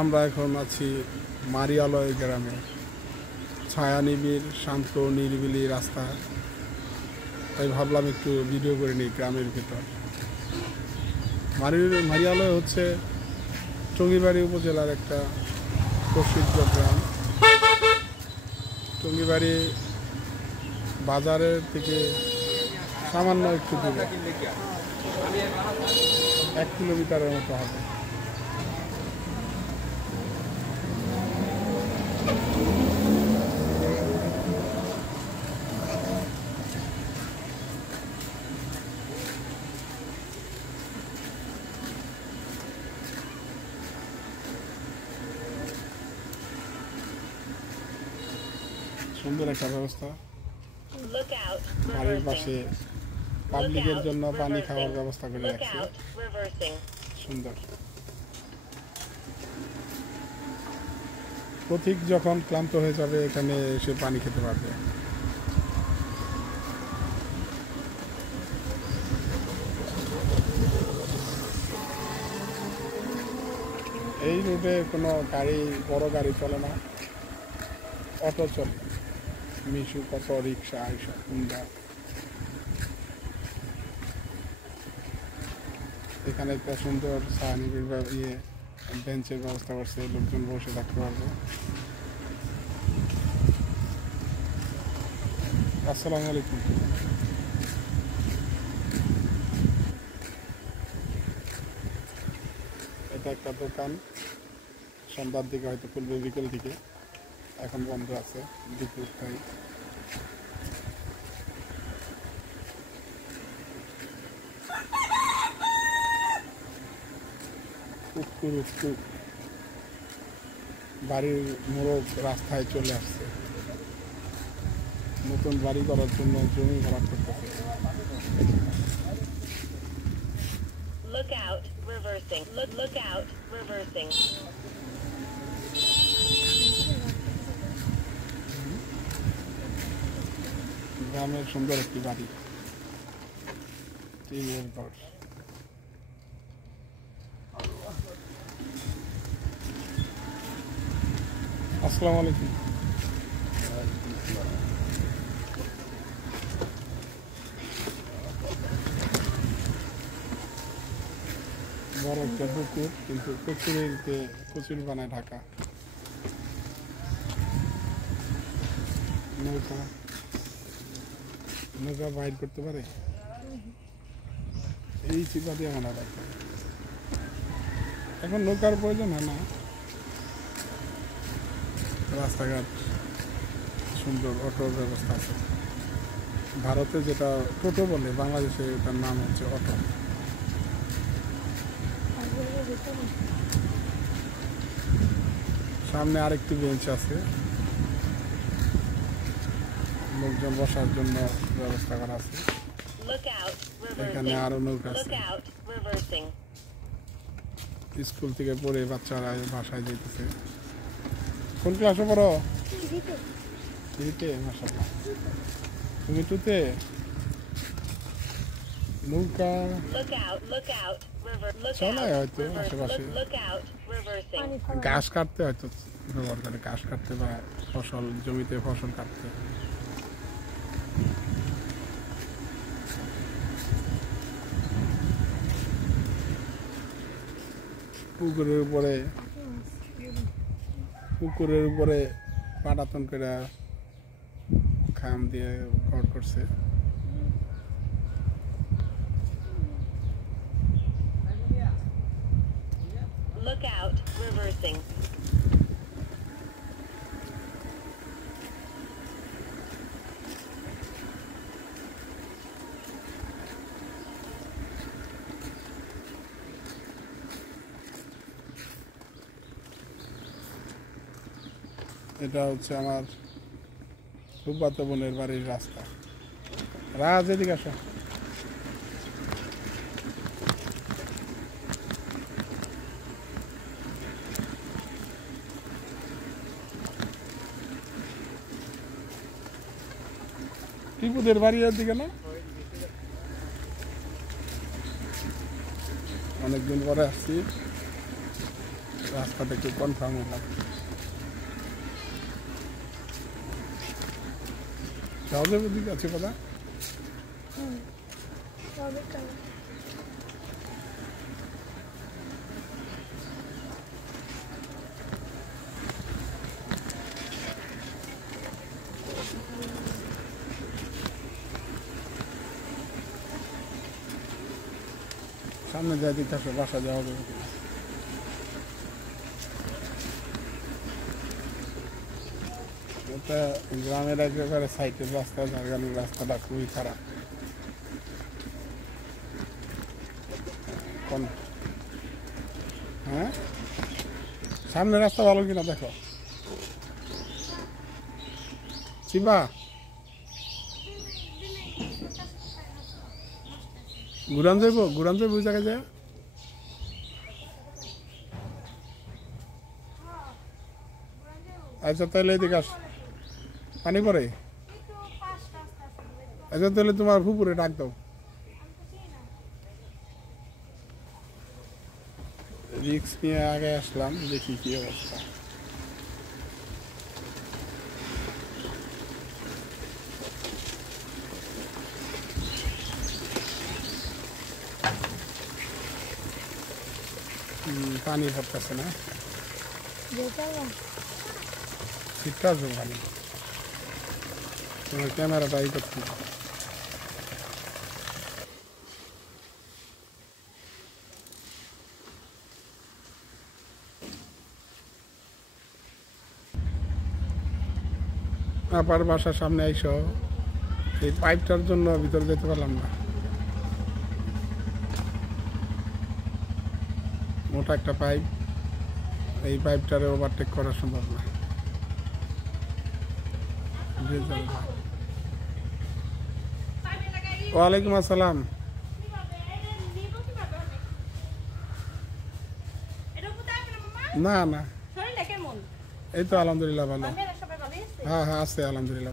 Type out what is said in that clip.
আমরা এখন আছি মারিয়ালয় গ্রামে। ছায়া নিবিড়, শান্ত নিরিবিলি রাস্তা, তাই ভাবলাম একটু ভিডিও করে নিই গ্রামের ভিতর। মারিয়ালয় হচ্ছে টঙ্গীবাড়ি উপজেলার একটা প্রসিদ্ধ গ্রাম। টঙ্গীবাড়ি বাজারের থেকে সামান্য একটু দূরে, 1 কিলোমিটারের মতো হবে। সুন্দর একটা ব্যবস্থা, বাড়ির পাশে পাবলিকের জন্য পানি খাওয়ার ব্যবস্থা করে রাখছে, সুন্দর। পথিক যখন ক্লান্ত হয়ে যাবে এখানে এসে পানি খেতে পারবে। এই রুটে কোনো গাড়ি, বড় গাড়ি চলে না, অটো চলে, মিশু, কত রিক্সা, এইসব হুন্ডা। এখানে একটা সুন্দর ছায়ানিবিড় বেঞ্চের ব্যবস্থা করছে, লোকজন বসে থাকতে পারবে। আসসালামু আলাইকুম। এটা একটা দোকান, সন্ধ্যার দিকে হয়তো খুলবে, বিকেল দিকে, এখন বন্ধ আছে, দুপুর টাইম। বাড়ির মোড়ক রাস্তায় চলে আসছে, নতুন বাড়ি করার জন্য জমি ভরাট করতেছে। গ্রামের সুন্দর একটি বাড়ি, টিনের ঘর। আসসালামু আলাইকুম। বড় একটা পুকুর, কিন্তু পুকুরেতে প্রচুর বানায় ঢাকা। নৌকা বাইর করতে পারে, এই চিপা দিয়ে মনে হয়। এখন নৌকার প্রয়োজন হয় না, রাস্তাঘাট সুন্দর, অটোর ব্যবস্থা আছে। ভারতে যেটা টোটো বলে, বাংলাদেশে এটার নাম হচ্ছে অটো। সামনে আরেকটি বেঞ্চ আছে, লোকজন বসার জন্য ব্যবস্থা করা আছে। এখানে আরো নৌকা আছে। স্কুল থেকে পড়ে বাচ্চারা বাসায় যেতেছে। কোন ক্লাসে পড়ো? মাশাআল্লাহ। তুমি টুতে? নৌকা চলে হয়তো আশেপাশে, ঘাস কাটতে হয়তো ব্যবহার করে, ঘাস কাটতে বা ফসল, জমিতে ফসল কাটতে। পুকুরের উপরে পাটাতন করে খাম দিয়ে ঘর করছে। এটা হচ্ছে আমার ফুফাতো বোনের বাড়ির রাস্তা। রাজ, এদিকে আসো। টিপুদের বাড়ি এর দিকে না? অনেকদিন পরে আসছি, রাস্তাটা একটু কনফার্ম হলাম। সহজের দিকে আছে কথা। সামনে যাই দিতে আসো, বাসা যাওয়া যাবে কিনা। এটা গ্রামের একেবারে সাইটের রাস্তা, ঝাড়গালির রাস্তাটা খুবই খারাপ। হ্যাঁ, সামনে রাস্তা ভালো কিনা দেখো। শিবা, ঘুরান যাইব ওই জায়গায় যায়। আচ্ছা তাহলে এদিকে আস, পানি পরে। আচ্ছা তাহলে তোমার পুকুরে ডাক দাও। রিক্স নিয়ে আগে আসলাম, দেখি কি অবস্থা। পানি পড়তেছে না, শীতটা আসবে পানি। তোমার ক্যামেরাটা ই করছি। আবার বাসার সামনে আইসো, এই পাইপটার জন্য ভিতরে যেতে পারলাম না। মোটা একটা পাইপ, এই পাইপটারে ওভারটেক করা সম্ভব না। ওয়ালাইকুম আসসালাম। না না, এই তো আলহামদুলিল্লাহ ভালো। হ্যাঁ হ্যাঁ আছে আলহামদুলিল্লাহ।